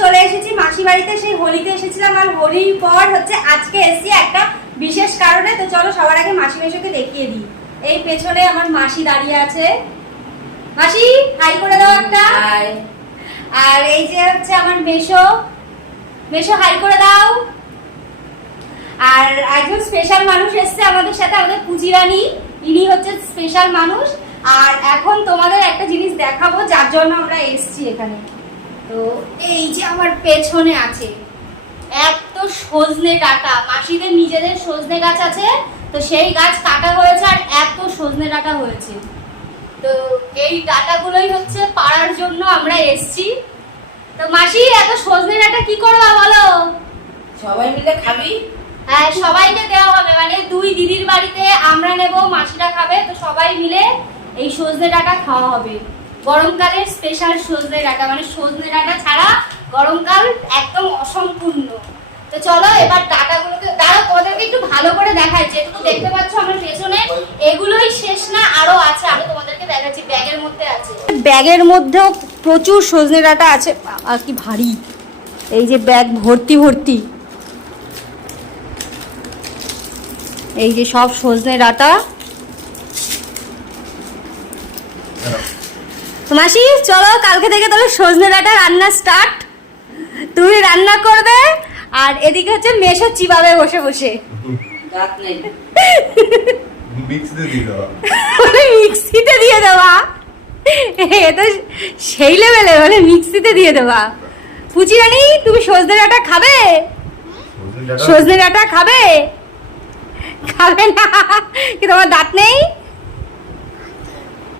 চলে এসেছি মাসি বাড়িতে। সেই হোলিতে এসেছিলাম আর হোলির পর হচ্ছে আজকে এসেছি একটা বিশেষ কারণে। তো চলো সবার আগে মাসি মেশোকে দেখিয়ে দিই। এই পেছনে আমার মাসি দাঁড়িয়ে আছে। মাসি হাই করে দাও একটা। আর এই যে হচ্ছে আমার মেশো, মেশো হাই করে দাও। আর একজন স্পেশাল মানুষ এসছে আমাদের সাথে, আমাদের পুজি রানী, ইনি হচ্ছে স্পেশাল মানুষ। আর এখন তোমাদের একটা জিনিস দেখাবো যার জন্য আমরা এসেছি এখানে। তো এই যে আমার পেছনে আছে এত সজনে ডাঁটা, মাসিদের নিজেদের সজনে গাছ আছে, তো সেই গাছ কাটা হয়েছে আর এত সজনে ডাঁটা হয়েছে। তো এই ডাঁটাগুলোই হচ্ছে পাড়ার জন্য আমরা এসেছি। তো মাসি এত সজনে ডাঁটা কি করবা বলো? সবাই মিলে খাবি? হ্যাঁ, সবাইকে দেওয়া হবে, মানে দুই দিদির বাড়িতে আমরা নেব, মাসিরা খাবে, তো সবাই মিলে এই সজনে ডাঁটা খাওয়া হবে। গরমকালের স্পেশাল সজনে ডাঁটা, মানে সজনে ডাঁটা ছাড়া গরমকাল একদম অসম্পূর্ণ। তো চলো এবার ডাঁটাগুলোকে দাঁড়াও, তোমাদেরকে একটু ভালো করে দেখাই। যেটুকু দেখতে পাচ্ছ আমার পেছনে, এগুলোই শেষ না, আরো আছে, আরো তোমাদেরকে দেখাচ্ছি। ব্যাগের মধ্যে আছে, ব্যাগের মধ্যেও প্রচুর সজনে ডাঁটা আছে। আর কি ভারী, এই যে ব্যাগ ভর্তি ভর্তি, এই যে সব সজনে ডাঁটা। মাসি চলো কালকে থেকে তাহলে সজনে ডাঁটা রান্না স্টার্ট। তুমি রান্না করবে আর এদিকে হচ্ছে মেশো চিবাবে বসে বসে। দাঁত নেই, মিক্সিতে দিয়ে দেওয়া। মিক্সিতে দিয়ে দেওয়া, এ তো সেই লেভেলে, মানে মিক্সিতে দিয়ে দেওয়া। পুচি রানী তুমি সজনে ডাঁটা খাবে? সজনে ডাঁটা খাবে? খাবে না কি? তোমার দাঁত নেই?